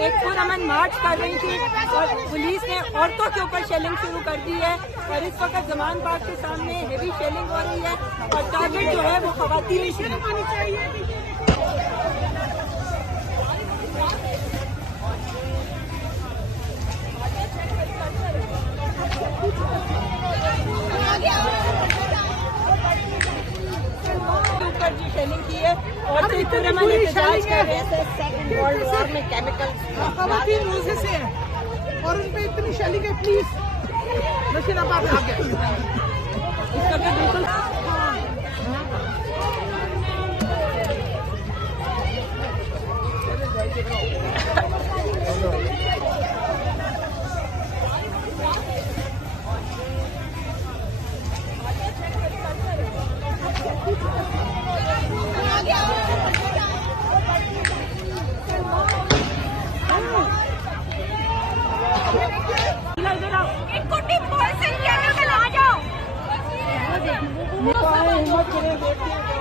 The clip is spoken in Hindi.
एक पुरअमन मार्च कर रही थी और पुलिस ने औरतों के ऊपर शेलिंग शुरू कर दी है और इस वक्त जमान बाग के सामने हेवी शेलिंग हो रही है और टारगेट जो है वो खवातीन ही शुरू होनी चाहिए। शेलिंग की है और पुरअमन एहतजाज कर रहे हैं सेकंड वर्ल्ड वॉर में केमिकल खवातीन रोजे से है और उन पे इतनी शेलिंग है। प्लीज नशीराबाद आ गया इसका तो बिल्कुल हिम्मत करें देखते हैं।